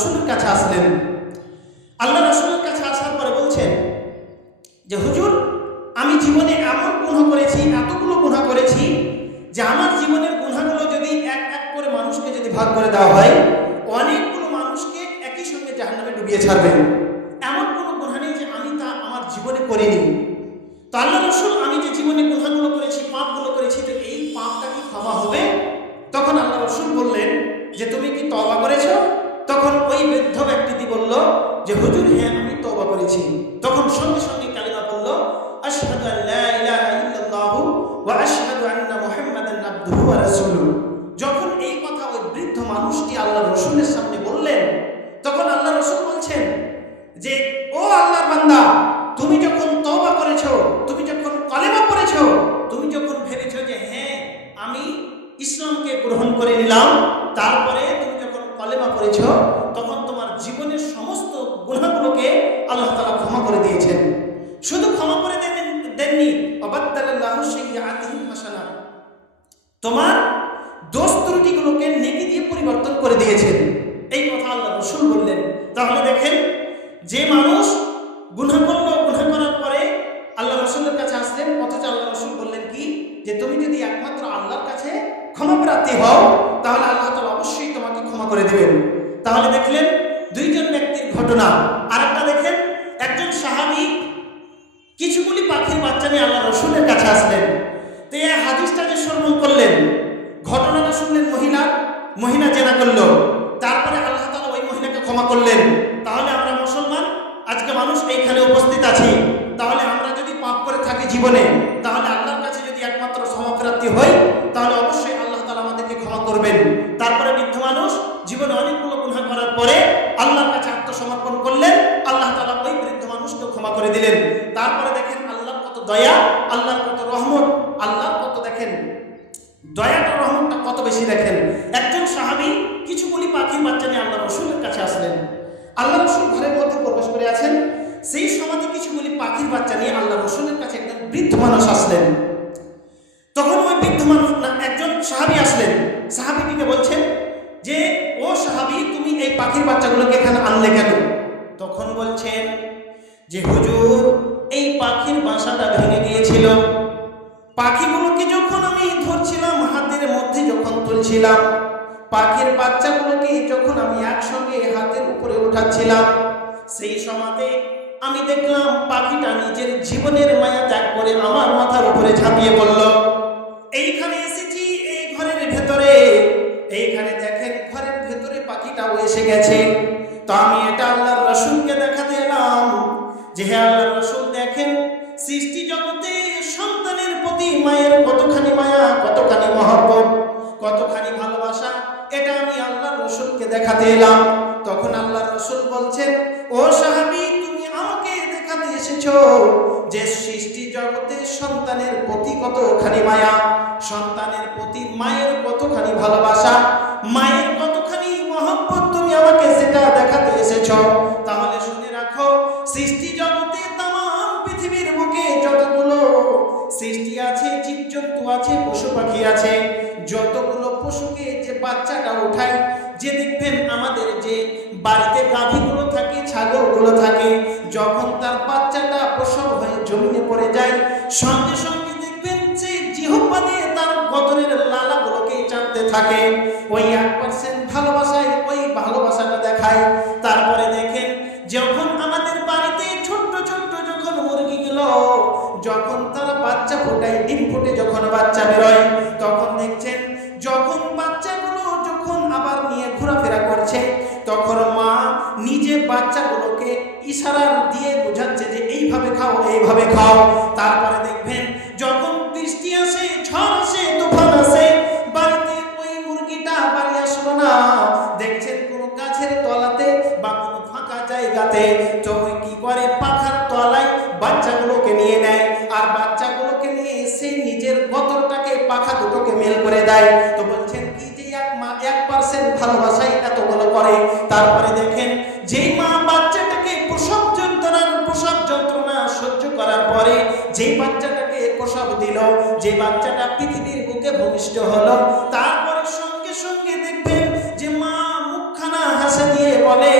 রসুলের কাছে আসলেন। আল্লাহ রসুলের কাছে আসার পরে বলছেন যে হুজুর, আমি জীবনে এমন গুনাহ করেছি, এতগুলো গুনাহ করেছি যে আমার জীবনের গুনাহগুলো যদি এক এক করে মানুষকে যদি ভাগ করে দেওয়া হয়, অনেকগুলো মানুষকে একই সঙ্গে জাহান্নামে ডুবিয়ে ছাড়বেন। এমন কোনো গুনাহ নেই যে আমি তা আমার জীবনে করিনি। তো আল্লাহ রসুল, আমি যে জীবনে গুনাহগুলো করেছি, পাপগুলো করেছি, তো এই পাপটা কি ক্ষমা হবে? তখন আল্লাহ রসুল বললেন যে তুমি কি তওবা করেছো? তখন ওই বৃদ্ধ ব্যক্তিটি বলল যে হুজুর, হ্যাঁ আমি তওবা করেছি। তখন সঙ্গে সঙ্গে কালিমা বলল, আশহাদু আল্লা ইলাহা ইল্লাল্লাহু ওয়া আশহাদু আন্না মুহাম্মাদান আবদুহু ওয়া রাসূলুহু। যখন এই কথা ওই বৃদ্ধ মানুষটি আল্লাহ রসুলের সামনে বললেন, তখন আল্লাহ রসুল বলছেন যে ও আল্লাহর বান্দা, তুমি যখন তওবা করেছো, তুমি যখন কালেমা পড়েছো, তুমি যখন ভেবেছো যে হ্যাঁ আমি ইসলামকে গ্রহণ করে নিলাম, তারপরে তুমি যখন কালেমা পড়েছো, তখন তোমার জীবনের সমস্ত গুনাহগুলোকে আল্লাহ তাআলা ক্ষমা করে দিয়েছেন। শুধু ক্ষমা করে দেননি, আবাদদালাল্লাহু সাইয়্যাতিহিম হাসানাত, তোমার দোষ ত্রুটিগুলোকে নেকি দিয়ে পরিবর্তন করে দিয়েছেন। এই কথা আল্লাহ রসুল বললেন। তাহলে দেখেন, যে মানুষ গুনাহ করলো, গুনাহ করার পরে আল্লাহ রসুলের কাছে আসলেন, অথচ আল্লাহ রসুল বললেন কি যে তুমি যদি একমাত্র আল্লাহর কাছে ক্ষমা প্রার্থী হও, তাহলে আল্লাহ তাআলা অবশ্যই তোমাকে ক্ষমা করে দিবেন। তাহলে দেখলেন দুইজন ব্যক্তির ঘটনা। আরেকটা দেখেন, একজন সাহাবী কিছুগুলি পাখির বাচ্চা নিয়ে আল্লাহ রসুলের কাছে আসলেন। তো এই হাদিসটা যে শ্রবণ করলেন, ঘটনাটা শুনলেন, মহিলা জেনা করলো, তারপরে আল্লাহ তাআলা ওই মহিলাকে ক্ষমা করলেন। তাহলে আমরা মুসলমান, আজকে মানুষ এইখানে উপস্থিত আছি, তাহলে আমরা যদি পাপ করে থাকি জীবনে, তাহলে আল্লাহর কাছে যদি একমাত্র ক্ষমা প্রার্থী হই, তাহলে অবশ্যই আল্লাহ তাআলা আমাদেরকে ক্ষমা করবেন। তারপরে বৃদ্ধ মানুষ জীবনে অনেকগুলো গুনাহ করার পরে আল্লাহর কাছে আত্মসমর্পণ করলেন, আল্লাহ তাআলা ওই বৃদ্ধ মানুষকে ক্ষমা করে দিলেন। তারপরে দেখেন আল্লাহর কত দয়া, আল্লাহর কত রহমত, আল্লাহর কত দেখেন দয়াটা, রহমতটা কত বেশি। দেখেন একজন সাহাবী কিছুগুলি পাখির বাচ্চা নিয়ে আল্লাহ রসুলের কাছে আসলেন। আল্লাহ রসুল ঘরের মধ্যে প্রবেশ করে আছেন, সেই সমাজে কিছুগুলি পাখির বাচ্চা নিয়ে আল্লাহ রসুলের কাছে একজন বৃদ্ধ মানুষ আসলেন। তখন ওই বৃদ্ধ মানুষ একজন সাহাবী আসলেন, সাহাবীটিকে বলছেন যে ও সাহাবী, তুমি এই পাখির বাচ্চাগুলোকে এখানে আনলে কেন? তখন বলছেন যে হুজুর, এই পাখির বাসাটা ভেঙে গিয়েছিল, পাখিগুলোকে যখন আমি ধরছিলাম, হাতের মধ্যে যখন তুলছিলাম, পাখির বাচ্চাগুলোকে যখন আমি একসঙ্গে হাতের উপরে উঠাচ্ছিলাম, সেই সময়তে আমি দেখলাম পাখিটা নিজের জীবনের মায়া ত্যাগ করে আমার মাথার উপরে ঝাঁপিয়ে পড়ল। এইখানে এসেছি, এই ঘরের ভেতরে, এইখানে দেখেন ঘরের ভেতরে পাখিটাও এসে গেছে। তো আমি এটা আল্লাহর রাসূলকে দেখাতে এলাম যে হে আল্লাহর রাসূল, দেখেন সৃষ্টি জগতে সন্তানের প্রতি মায়ের কতখানি মায়া, কতখানি মহব্বত, কতখানি ভালোবাসা, এটা আমি আল্লাহর রাসূলকে দেখাতে এলাম। তখন আল্লাহর রাসূল বলছেন, ও সাহাবী, তুমি আমাকে দেখাতে এসেছো যে সৃষ্টি জগতে সন্তানের প্রতি কতখানি মায়া, সন্তানের প্রতি মায়ের কতখানি ভালোবাসা, মায়ের কতখানি মহব্বত, তুমি আমাকে সেটা দেখাতে এসেছো। তাহলে শুনে রাখো, সৃষ্টি জগতে তামাম পৃথিবীর বুকে যতগুলো সৃষ্টি আছে, জীবজন্তু আছে, পশু পাখি আছে, যতগুলো পশুকে যে বাচ্চাটা ওঠায়, যে দেখবেন আমাদের যে বাড়িতে গাভীগুলো থাকে, ছাগলগুলো থাকে, যখন তার বাচ্চাটা প্রসব হয়ে জমিনে পড়ে যায়, সঙ্গে সঙ্গে দেখবেন যে জিহ্বা দিয়ে তার বদনের লালাগুলোকে টানতে থাকে, ওই 1% ভালোবাসায় ওই ভালোবাসাটা দেখায়। তারপরে দেখেন যখন আমাদের বাড়িতে ছোট্ট ছোট্ট যখন মুরগিগুলো যখন তারা বাচ্চা ফোটায়, ডিম ফুটে যখন বাচ্চা বেরোয়, তখন দেখছেন যখন বাচ্চাগুলো যখন আবার নিয়ে ঘোরাফেরা করছে, তখন মা নিজে বাচ্চাগুলোকে ইশারা দিয়ে বোঝাচ্ছে যে এইভাবে খাও, এইভাবে খাও। তারপরে দেখবেন যখন বৃষ্টি আসে, ঝড় আসে, তুফান আসে, বাড়িতে ওই মুরগিটা বাড়ি আসলো না, দেখছেন কোনো গাছের তলাতে বা কোনো ফাঁকা জায়গাতে, তো কি করে পাখার তলায় বাচ্চাগুলোকে নিয়ে নেয়, আর বাচ্চাগুলোকে নিয়ে এসে নিজের গতরটাকে পাখা দুটোকে মেল করে দেয়। তো বলছেন কি যে 1% ভালোবাসাই এতগুলো করে। তারপরে দেখেন যেই মা বাচ্চাটাকে প্রসব যন্ত্রণা সহ্য করার পরে যেই বাচ্চাটাকে প্রসব দিল, যে বাচ্চাটা পৃথিবীর বুকে ভূমিষ্ঠ হলো, তারপরে সঙ্গে সঙ্গে দেখবেন যে মা মুখখানা হাসি দিয়ে বলে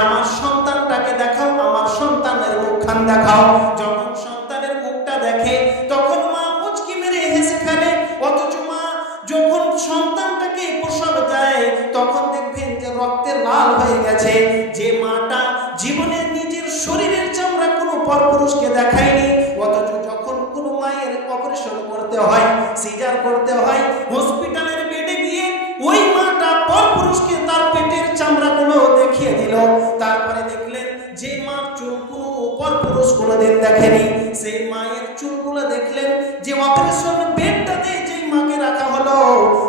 আমার সন্তানটাকে দেখাও, আমার সন্তানের মুখখান দেখাও। যখন সন্তানের মুখটা দেখে তখন মা মুচকি মেরে হেসে ফেলে। অথচ মা যখন সন্তানটাকে প্রসব দেয় তখন দেখবেন যে রক্তে লাল হয়ে গেছে। যে মাটা জীবনে নিজের শরীরের চামড়া কোনো পরপুরুষকে দেখায়নি, অথচ যখন কোনো মায়ের অপারেশন করতে হয়, সিজার করতে হয়, হসপিটালের বেডে গিয়ে ওই মাটা পরপুরুষকে তার পেটের চামড়াগুলো দেখিয়ে দিল। তারপরে দেখলেন যে মার চুল কোনো পরপুরুষ কোনোদিন দেখেনি, সেই মায়ের চুলগুলো দেখলেন যে অপারেশন বেডটাতে যেই মাকে রাখা হলো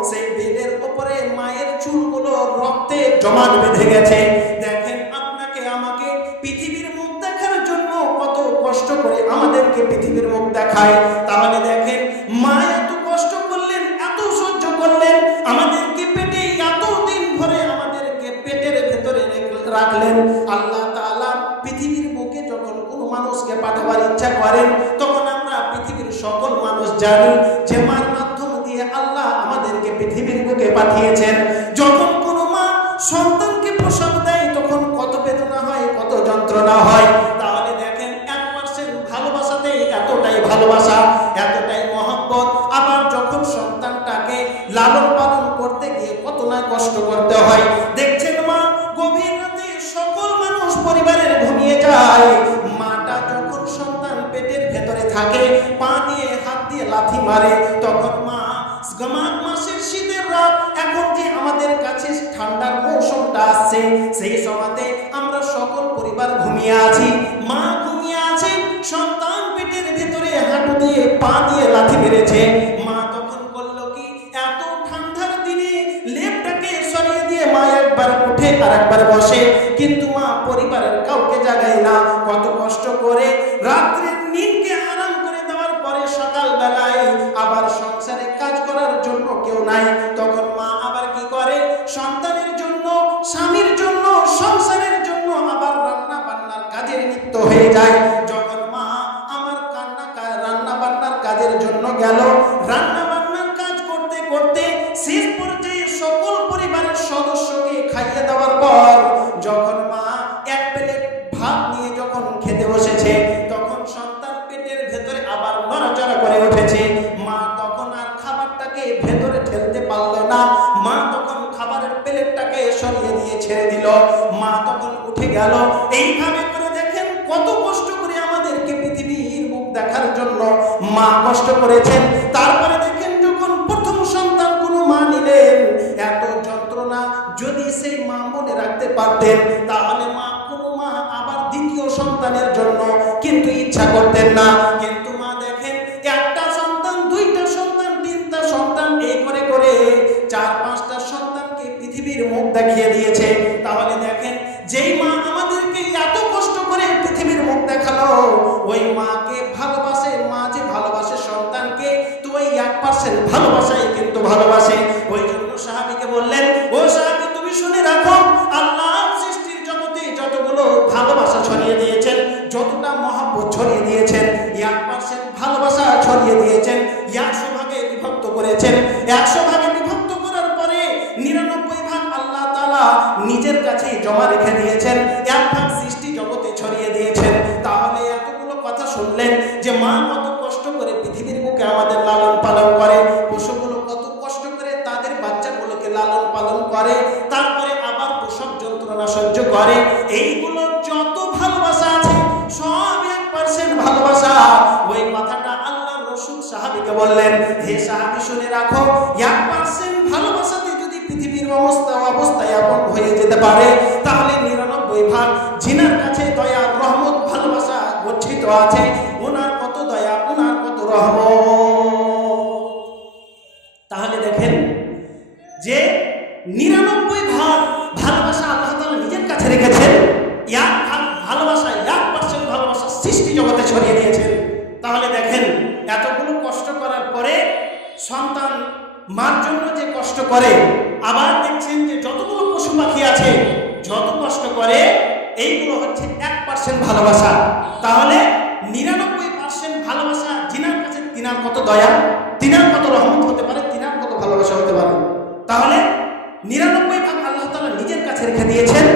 সেই বেডের উপরে মায়ের চুলগুলো রক্তে জমাট বেঁধে গেছে। দেখেন আপনাকে আমাকে পৃথিবীর মুখ দেখার জন্য কত কষ্ট করে আমাদেরকে পৃথিবীর মুখ দেখায়। তাহলে দেখেন মা এত কষ্ট করলেন, এত সহ্য করলেন, আমাদেরকে পেটে এতদিন ধরে আমাদেরকে পেটের ভেতরে রাখলেন। আল্লাহ তাআলা পৃথিবীর বুকে যখন কোনো মানুষকে পাঠাবার ইচ্ছা করেন তখন আমরা পৃথিবীর সকল মানুষ জানি যে মার মাধ্যম দিয়ে আল্লাহ আমাদেরকে পৃথিবীর বুকে পাঠিয়েছেন। যখন কোনো মা সন্তানকে প্রসব দেয় তখন কত বেদনা হয়, কত যন্ত্রণা হয়। তাহলে দেখেন 1% ভালোবাসাতেই এতটাই ভালোবাসা, এতটাই মহব্বত। আবার যখন সন্তানটাকে লালন পালন করতে গিয়ে কত না কষ্ট করতে হয়। দেখছেন মা গভীর রাতে সকল মানুষ পরিবারের ঘুমিয়ে যায়, মাটা যখন সন্তান পেটের ভেতরে থাকে পা দিয়ে হাত দিয়ে লাথি মারে, তখন মা মাঘ মাসের শীতের রাত, এখন যে আমাদের কাছে ঠান্ডার মৌসুমটা আসছে সেই সময়তে আমরা সকল পরিবার ঘুমিয়ে আছি, মা ঘুমিয়ে আছে, সন্তান পেটের ভেতরে হাঁটু দিয়ে পা দিয়ে লাথি মেরেছে। মা তখন করলো কি, এত ঠান্ডার দিনে লেপটাকে সরিয়ে দিয়ে মা একবার উঠে আর একবার বসে, কিন্তু মা পরিবারের কাউকে জাগায় না। কত কষ্ট করে রাত্রের নিনকে আরাম করে দেওয়ার পরে সকাল বেলায় আবার সংসারে কাজ করার জন্য কেউ নাই, তখন মা আবার কি করে, সন্তানের জন্য, স্বামীর জন্য, সংসারের জন্য আবার রান্না বান্নার কাজে লিপ্ত হয়ে যায়। যখন মা আমার রান্না বান্নার কাজের জন্য গেল, রান্না বান্নার কাজ করতে করতে শেষ পর্যায়ে সকল পরিবারের সদস্যকে খাইয়ে দেওয়ার পর যখন মা এক প্লেট ভাত নিয়ে যখন খেতে বসেছে তখন সন্তান পেটের ভেতরে আবার নড়াচড়া করে উঠেছে। মা তখন আর খাবারটাকে ভেতরে ঠেলতে পারল না, মা তখন খাবারের প্লেটটাকে সরিয়ে দিয়ে ছেড়ে দিল। মা তখন উঠে গেল। এইভাবে করে দেখেন কত কষ্ট করে আমাদেরকে পৃথিবীর মুখ দেখার জন্য মা কষ্ট করেছেন। তারপরে দেখেন যখন প্রথম সন্তান কোনো মা নিলেন, এত যন্ত্রণা যদি সেই মা মনে রাখতে পারতেন তাহলে কোনো মা আবার দ্বিতীয় সন্তানের জন্য কিন্তু ইচ্ছা করতেন না। কিন্তু মা দেখেন একটা সন্তান, দুইটা সন্তান, তিনটা সন্তান, এই করে করে 4-5টা সন্তানকে পৃথিবীর মুখ দেখিয়ে দিয়েছে। তাহলে দেখেন যেই মা আমাদেরকে এত কষ্ট করে পৃথিবীর মুখ দেখালো, ওই মাকে ভালোবাসে, মা যে ভালোবাসে সন্তানকে, তো ওই 1% ভালোবাসাই কিন্তু ভালোবাসে। ওই জন্য সাহাবীকে বললেন, ও সাহাবী তুমি শুনে রাখো, আল্লাহ সৃষ্টির জগতে যতগুলো ভালোবাসা ছড়িয়ে দিয়েছেন, যতটা মহব্বত ছড়িয়ে দিয়েছেন, 1% ভালোবাসা ছড়িয়ে দিয়েছেন, 100 ভাগে বিভক্ত করেছেন। 100 ভাগে বিভক্ত করার পরে 99 ভাগ আল্লাহ তাআলা নিজের কাছে জমা রেখে দিয়েছেন, 1 ভাগ সৃষ্টি জগতে ছড়িয়ে দিয়েছেন। তাহলে এতগুলো কথা শুনলেন যে মা কত কষ্ট করে পৃথিবীর বুকে আমাদের লালন পালন করে, পশুগুলো কত কষ্ট করে তাদের বাচ্চাগুলোকে লালন পালন করে, তারপরে আবার প্রসব যন্ত্রণা সহ্য করে। এইগুলো যত ভালোবাসা আছে সব 1% ভালোবাসা। ওই কথাটা আল্লাহর রাসূল সাহাবীকে বললেন, হে সাহাবী শুনে রাখো, 1% ভালোবাসাতে যদি পৃথিবীর অবস্থা এমন হয়ে যেতে পারে তাহলে 99 ভাগ জিনার কাছে দয়া, রহমত, ভালোবাসা গচ্ছিত আছে। ওনার কত দয়া, ওনার কত রহমত। তাহলে দেখেন যে 99 ভাগ ভালোবাসা আল্লাহ তাআলা নিজের কাছে রেখেছেন, 1 ভাগ ভালোবাসা, 1% ভালোবাসা সৃষ্টি জগতে ছড়িয়ে দিয়েছেন। তাহলে দেখেন এতগুলো কষ্ট করার পরে সন্তান মার জন্য যে কষ্ট করে, আবার দেখছেন যে যতগুলো পশু পাখি আছে যত কষ্ট করে, এইগুলো হচ্ছে 1% ভালোবাসা। তাহলে 99% ভালোবাসা জিনার কাছে, তিনার কত দয়া, তিনার কত রহমত হতে পারে, তিনার কত ভালোবাসা হতে পারে। তাহলে 99 ভাগ আল্লাহ তাআলা নিজের কাছে রেখে দিয়েছেন,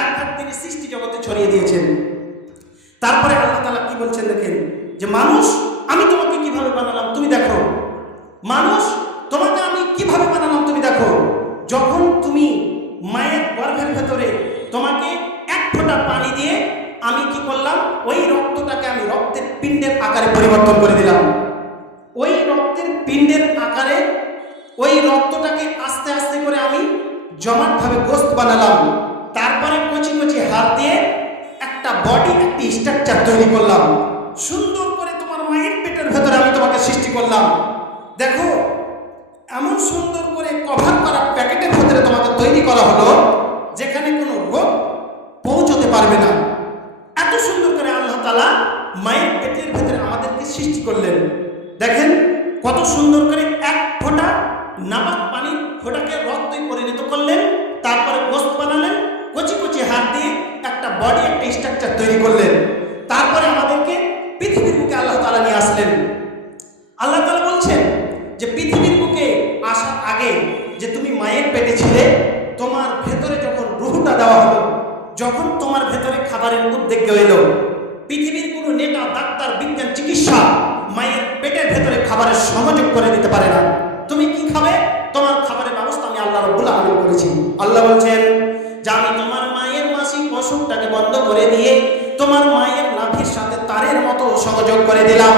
1 ভাগ তিনি সৃষ্টি জগতে ছড়িয়ে দিয়েছেন। তারপরে আল্লাহ তাআলা কি বলছেন দেখেন, যে মানুষ আমি তোমাকে কিভাবে বানালাম তুমি দেখো, মানুষ তোমাকে আমি কিভাবে বানালাম তুমি দেখো। যখন তুমি মায়ের গর্ভের ভেতরে তোমাকে এক ফোঁটা পানি দিয়ে আমি কি করলাম, ওই রক্তটাকে আমি রক্তের পিণ্ডের আকারে পরিবর্তন করে দিলাম। ওই রক্তের পিণ্ডের আকারে ওই রক্তটাকে আস্তে আস্তে করে আমি জমাটভাবে গোস্ত বানালাম। তারপরে কচি কচি হাত দিয়ে একটা বডি, একটি স্ট্রাকচার তৈরি করলাম। সুন্দর করে তোমার মায়ের পেটের ভেতরে আমি তোমাকে সৃষ্টি করলাম। দেখো এমন সুন্দর করে কভার করা প্যাকেটের ভেতরে তোমাকে তৈরি করা হলো, যেখানে কোনো রোগ পৌঁছতে পারবে না। এত সুন্দর করে আল্লাহ তাআলা মায়ের পেটের ভেতরে আমাদেরকে সৃষ্টি করলেন। দেখেন কত সুন্দর করে এক ফোঁটা নাপাক পানি ফোঁটাকে রক্তে পরিণত করলেন। তারপরে গোস্ত বানালেন, কচি কচি হাত দিয়ে একটা বডি, একটা স্ট্রাকচার তৈরি করলেন। তারপরে আমাদেরকে পৃথিবীর বুকে আল্লাহ তাআলা নিয়ে আসলেন। আল্লাহ তাআলা বলছেন যে পৃথিবীর বুকে আসার আগে যে তুমি মায়ের পেটে ছিলে, তোমার ভেতরে যখন রুহটা দেওয়া হলো, যখন তোমার ভেতরে খাবারের উদ্যোগ এলো, পৃথিবীর কোনো নেতা, ডাক্তার, বিজ্ঞান, চিকিৎসা মায়ের পেটের ভেতরে খাবারের সংযোগ করে দিতে পারে না। তুমি কি খাবে, তোমার খাবারের ব্যবস্থা আমি আল্লাহ রাব্বুল আলামিন করেছি। আল্লাহ বলছেন যে আমি তোমার মায়ের মাসিক অসুখটাকে বন্ধ করে দিয়ে তোমার মায়ের নাভির সাথে তারের মতো সংযোগ করে দিলাম।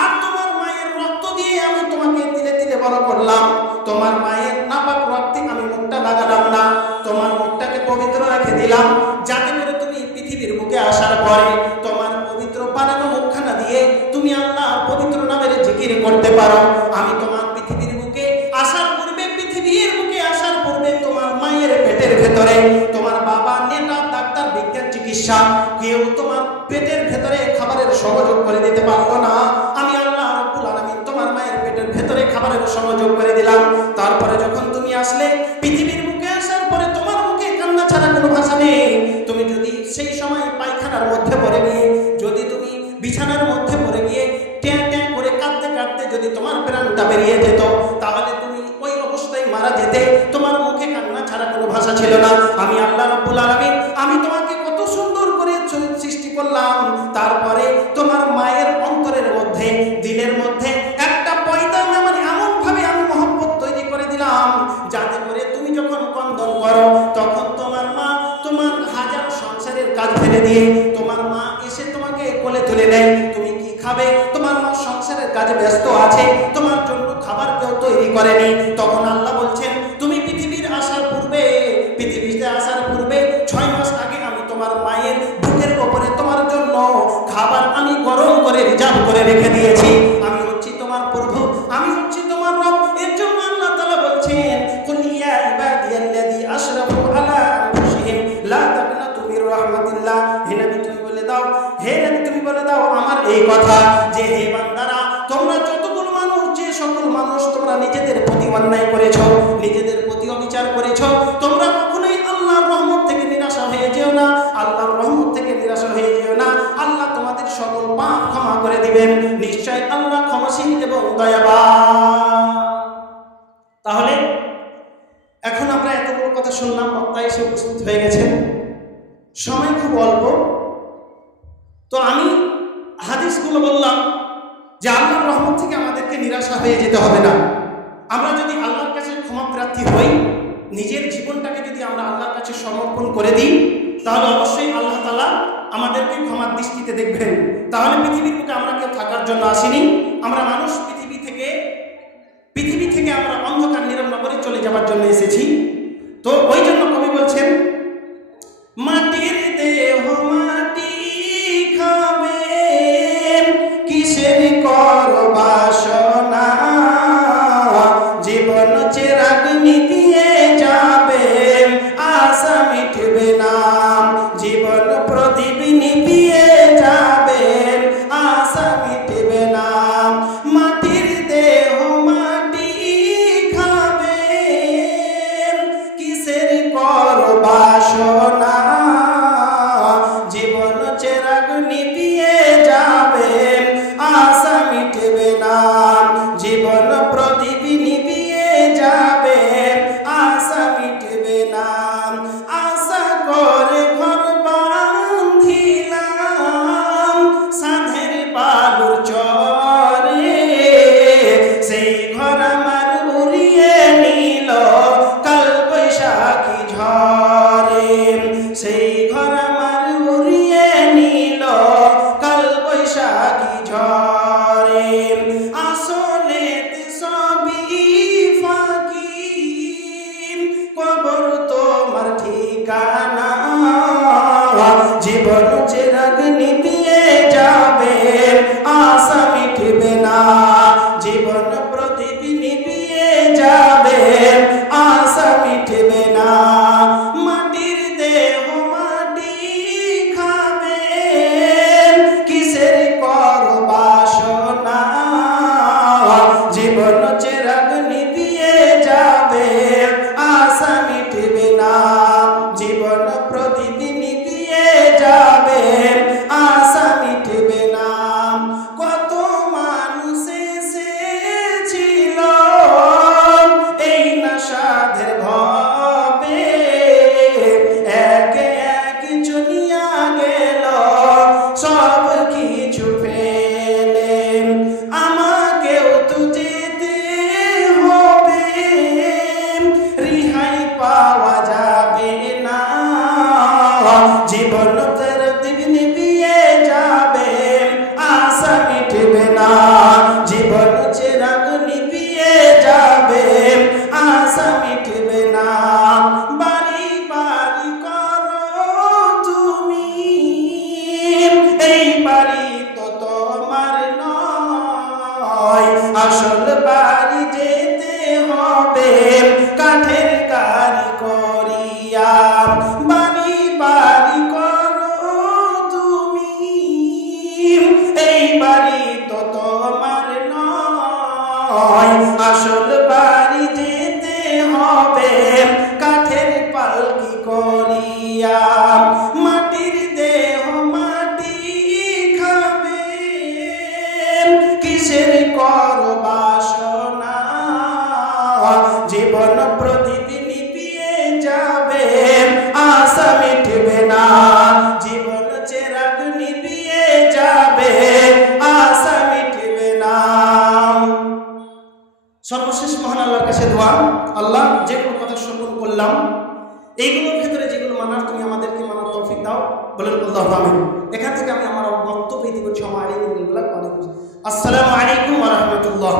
আর তোমার মায়ের রক্ত দিয়ে আমি তোমাকে তিলে তিলে বড় করলাম। তোমার মায়ের নাপাক রক্তে আমি মুখটা লাগালাম না, তোমার মুখটাকে পবিত্র রেখে দিলাম, যাতে করে তুমি পৃথিবীর বুকে আসার পরে তোমার পবিত্র বানানো মুখখানা দিয়ে তুমি আল্লাহর পবিত্র নামের জিকির করতে পারো। আমি তোমার পৃথিবীর বুকে আসার পূর্বে, পৃথিবীর বুকে আসার পূর্বে তোমার মায়ের পেটের ভেতরে তোমার বাবা, নেতা, ডাক্তার, বিজ্ঞান, চিকিৎসা কেউ তোমার পেটের ভেতরে খাবারের সংযোগ করে দিতে পারলো না। আমি আল্লাহ রাব্বুল আলামিন তোমার মায়ের পেটের ভেতরে খাবারের সংযোগ করে দিলাম। তারপরে যখন তুমি আসলে পৃথিবীর বুকে আসার পরে তোমার মুখে কান্না ছাড়া কোনো ভাষা নেই। তুমি যদি সেই সময় পায়খানার মধ্যে পড়ে গিয়ে, যদি তুমি বিছানার মধ্যে পড়ে গিয়ে ট্যাঁ ট্যাঁ করে কাঁদতে কাঁদতে যদি তোমার প্রাণটা বেরিয়ে যেত, তাহলে তুমি ওই অবস্থায় মারা যেতে। তোমার মুখে কান্না ছাড়া কোনো ভাষা ছিল না। আমি আল্লাহ রাব্বুল আলামিন আমি তোমাকে কত সুন্দর করে সৃষ্টি করলাম। তারপরে তোমার মায়ের অন্তরের মধ্যে, দিলের মধ্যে একটা পয়দা মানে এমন ভাবে আমি মহব্বত তৈরি করে দিলাম, যাতে করে তুমি যখন কন্দন করো তখন তোমার মা তোমার হাজার সংসারের কাজ ফেলে দিয়ে তোমার মা এসে তোমাকে কোলে তুলে নেয়। তুমি কি খাবে, তোমার মা সংসারের কাজে ব্যস্ত আছে, তোমার জন্য খাবার কেউ তৈরি করেনি। তখন আল্লাহ বলছেন তুমি পৃথিবীর আসার পূর্বে, পৃথিবীতে আসার পূর্বে 6 মাস আগে আমি তোমার মায়ের বুকের উপরে তোমার জন্য খাবার আমি গরম করে রিজার্ভ করে রেখে দিয়েছি। আমি হচ্ছি তোমার প্রভু, আমি হচ্ছি তোমার রব। এর জন্য আল্লাহ তাআলা বলছেন কুল ইয়া ইবাদিয়াল্লাযী আশরাফু আলা আনফুসিহিম লা তাকনাতু মির রাহমাতিল্লাহ। হে নবী তুমি বলে দাও, হে নবী তুমি বলে দাও আমার এই কথা, যে হে বান্দারা তোমরা যতগুলো মানুষ, যে সকল মানুষ তোমরা নিজেদের প্রতি অন্যায় করেছো, নিজেদের প্রতি অবিচার করেছো, তোমরা কখনোই আল্লাহর রহমত থেকে নিরাশা হয়ে যেও না। আল্লাহর রহমত থেকে নিরাশা হয়ে যেও না। আল্লাহ তোমাদের সকল পাপ ক্ষমা করে দিবেন। নিশ্চয় আল্লাহ ক্ষমাশীল এবং দয়াবান। তাহলে এখন আমরা এতগুলো কথা শুনলাম, বক্তা এসে উপস্থিত হয়ে গেছেন, সময় খুব অল্প। তো আমি হাদিসগুলো বললাম যে আল্লাহর রহমত থেকে আমাদেরকে নিরাশা হয়ে যেতে হবে না। আমরা যদি আল্লাহর কাছে ক্ষমা প্রার্থী হই, নিজের জীবনটাকে যদি আমরা আল্লাহর কাছে সমর্পণ করে দিই, তাহলে অবশ্যই আল্লাহ তাআলা আমাদেরকে ক্ষমার দৃষ্টিতে দেখবেন। তাহলে পৃথিবীর বুকে আমরা কেউ থাকার জন্য আসিনি, আমরা মানুষ পৃথিবী থেকে আমরা অন্ধকার নিরন্ন করে চলে যাওয়ার জন্য এসেছি। তো ওই জন্য কবি বলছেন মাটির দেহ মাটি খাবে, কিসের কর বাসনা, জীবন চিরাগ্নি দিয়ে যাবে, আশা মিটবে না, জীবন প্রদীপ নিভিয়ে যাবে, আশা মিটবে না। মাটির দেহ মাটি খাবে, কিসের ঝরে, সেই ঘর আমার উড়িয়ে নিল কাল বৈশাখী ঝরে। আসলে সবই ফাঁকি, কবর তোমার ঠিকানা, জীবন চিরাগ নিভিয়ে যাবে, আশা মিটবে না। জীবন প্রদীপ নিভিয়ে যাবে, আশা মিটবে না। মাটির দেহ মাটি খাবে, কিসের কর বাসনা, জীবন চিরাগ নিভিয়ে যাবে, আশা মিটবে না। জীবন প্রদীপ নিভিয়ে যাবে, আশা মিটবে না। কত মানুষ এসেছিল এই নাশাদের ভবে, একে এক চলিয়া গেল সব কিছু ফেলে। আমাকেও তো যেতে হবে, রিহাই পাওয়া যাবে না। জীবন প্রদীপ নিভিয়ে যাবে, আশা মিটবে না। জীবন চিরাগ নিভিয়ে যাবে, আশা মিটবে না। বাড়ি বাড়ি করো তুমি, এই বাড়ি তো তোমার নয়। আসল বাড়ি যেতে হবে কাঠের গাড়ি করিয়া। বাড়ি বাড়ি করো তুমি, এই বাড়ি তো তোমার নয়। আসল বাড়ি যেতে হবে কাঠের পালকি করিয়া। মাটির দেহ মাটি খাবে, কিসের কর বাসনা, জীবন প্রদীপ নিভিয়ে যাবে, আশা মিটবে না। জীবন চিরাগ নিভিয়ে যাবে, আশা মিটবে না। সর্বশেষ মহান আল্লাহর কাছে দোয়া, আল্লাহ যেগুলো কথা শ্রবণ করলাম এইগুলোর ভেতরে যেগুলো মানার তুমি আমাদেরকে মানার তৌফিক দাও, বলেন আল্লাহু আমিন। এখান থেকে আমি আমার বক্তব্য ইতি করছি। আসসালামু আলাইকুম ওয়া রাহমাতুল্লাহ।